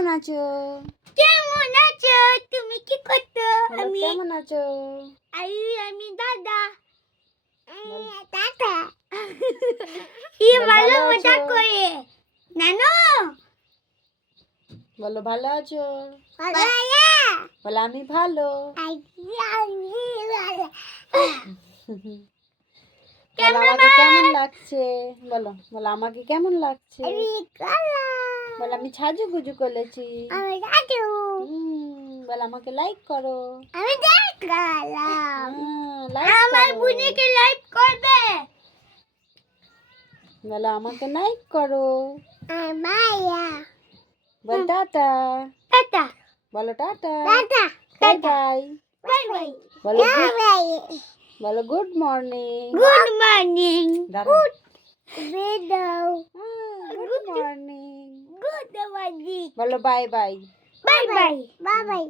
কেমন আছো? কেমন আছো? তুমি কি করছো? আমি কেমন আছো? আমি দাদা। বল। দাদা। কি বল, ভালো ভালো মজা আছো? করে। নানু। বলো ভালো আছো? ভালো বলো আমি ভালো। বলো আমাকে কেমন লাগছে? বলো বলো আমাকে কেমন লাগছে? বলো আমি সাজুগুজু করেছি। বলো আমাকে লাইক করো। লাইক আমার করো। বুনিকে লাইক করবে। বলো আমাকে লাইক করো। মায়া। বল টাটা। টাটা। বলো tata. Tata. Bye bye. Bye bye. বলো গুড। বলো good morning. Good morning. Good বিদাও। Good morning. Good morning. বলো bye bye. Bye bye. Bye by.